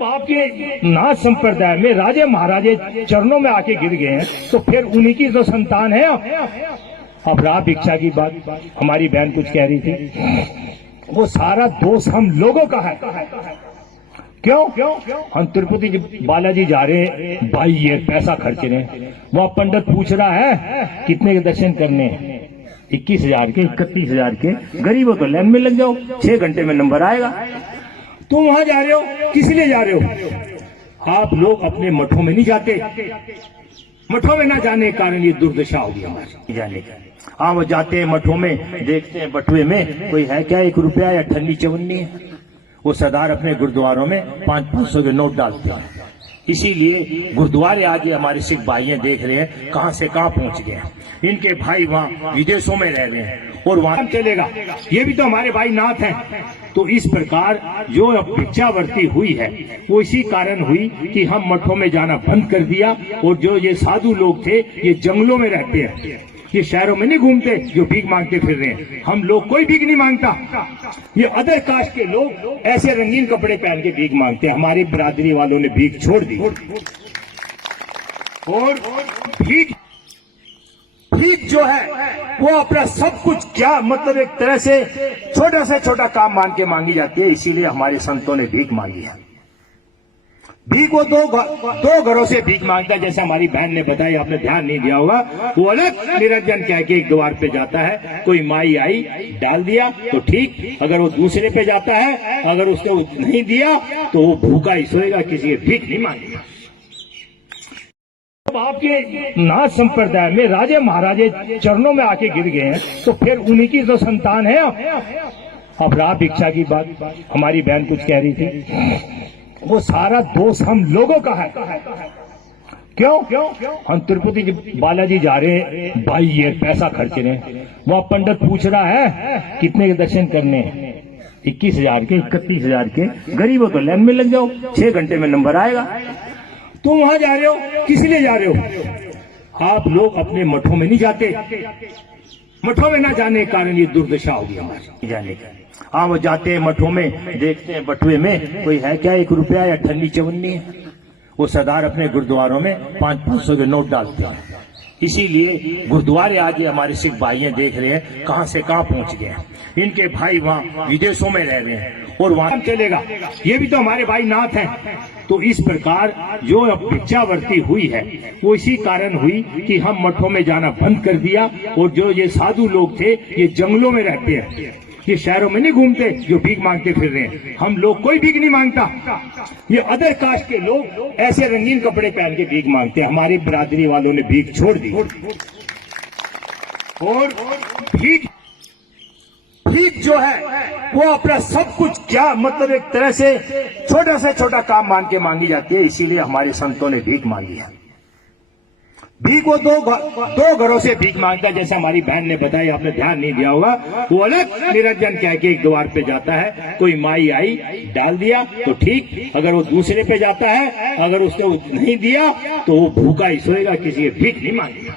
जब आपके नाथ संप्रदाय में राजे महाराजे चरणों में आके गिर गए हैं तो फिर उन्हीं की तो संतान है। अब रहा भिक्षा की बात, हमारी बहन कुछ कह रही थी, वो सारा दोष हम लोगों का है। क्यों हम तिरुपति बालाजी जा रहे हैं, भाई ये पैसा खर्च रहे हैं, वहां पंडित पूछ रहा है कितने के दर्शन करने हैं, 21,000 के, 31,000 के। गरीबों तो लाइन में लग जाओ, 6 घंटे में नंबर आएगा। तुम वहां जा रहे हो, किस लिए जा रहे हो? आप लोग अपने मठों में नहीं जाते, मठों में ना जाने के कारण ये दुर्दशा होगी हमारी जाने का। हाँ, वो जाते हैं मठों में, देखते हैं बटुए में कोई है क्या 1 रुपया या ठन्नी चवन्नी है। वो सरदार अपने गुरुद्वारों में 500-500 के नोट डालते हैं। इसीलिए गुरुद्वारे आज ये हमारे सिख भाइयों देख रहे हैं कहां से कहां पहुंच गए। इनके भाई वहां विदेशों में रह रहे हैं और वहां चलेगा, ये भी तो हमारे भाई नाथ हैं। तो इस प्रकार जो अब भिक्षावर्ती हुई है वो इसी कारण हुई कि हम मठों में जाना बंद कर दिया, और जो ये साधु लोग थे ये जंगलों में रहते हैं, ये शहरों में नहीं घूमते जो भीख मांगते फिर रहे हैं। हम लोग कोई भीख नहीं मांगता, ये अदर कास्ट के लोग ऐसे रंगीन कपड़े पहन के भीख मांगते हैं। हमारी बिरादरी वालों ने भीख छोड़ दी, और भीख जो है वो अपना सब कुछ, क्या मतलब एक तरह से छोटा से छोटा काम मान के मांगी जाती है। इसीलिए हमारे संतों ने भीख मांगी है। भीख वो दो घरों से भीख मांगता है, जैसे हमारी बहन ने बताया, आपने ध्यान नहीं दिया होगा। वो अलग निरंजन कह के एक द्वार पे जाता है, कोई माई आई डाल दिया तो ठीक, अगर वो दूसरे पे जाता है, अगर उसने नहीं दिया तो वो भूखा ही सोएगा, किसी की भीख नहीं मांगेगा। जब आपके नाथ संप्रदाय में राजे महाराजे चरणों में आके गिर गए हैं तो फिर उन्हीं की तो संतान है। अब रहा भिक्षा की बात, हमारी बहन कुछ कह रही थी, वो सारा दोष हम लोगों का है। क्यों हम तिरुपति बालाजी जा रहे हैं, भाई ये पैसा खर्च रहे हैं, वहां पंडित पूछ रहा है कितने के दर्शन करने हैं, 21,000 के, 31,000 के। गरीबों तो लाइन में लग जाओ, 6 घंटे में नंबर आएगा। तुम वहां जा रहे हो, किस लिए जा रहे हो? आप लोग अपने मठों में नहीं जाते, मठों में ना जाने के कारण ये दुर्दशा होगी हमारी जाने का। हाँ, वो जाते हैं मठों में, देखते हैं बटुए में कोई है क्या 1 रुपया या ठन्नी चवन्नी है। वो सरदार अपने गुरुद्वारों में 500-500 के नोट डालते हैं। इसीलिए गुरुद्वारे आज ये हमारे सिख भाइयों देख रहे हैं कहां से कहां पहुंच गए। इनके भाई वहां विदेशों में रह रहे हैं और वहां चलेगा, ये भी तो हमारे भाई नाथ हैं। तो इस प्रकार जो अब भिक्षावर्ती हुई है वो इसी कारण हुई कि हम मठों में जाना बंद कर दिया, और जो ये साधु लोग थे ये जंगलों में रहते हैं, ये शहरों में नहीं घूमते जो भीख मांगते फिर रहे हैं। हम लोग कोई भीख नहीं मांगता, ये अदर कास्ट के लोग ऐसे रंगीन कपड़े पहन के भीख मांगते हैं। हमारी बिरादरी वालों ने भीख छोड़ दी, और भीख जो है वो अपना सब कुछ, क्या मतलब एक तरह से छोटा से छोटा काम मान के मांगी जाती है। इसीलिए हमारे संतों ने भीख मांगी है। भीख वो दो घरों से भीख मांगता है, जैसे हमारी बहन ने बताया, आपने ध्यान नहीं दिया होगा। वो अलग निरंजन कह के एक द्वार पे जाता है, कोई माई आई डाल दिया तो ठीक, अगर वो दूसरे पे जाता है, अगर उसने नहीं दिया तो वो भूखा ही सोएगा, किसी की भीख नहीं मांगेगा।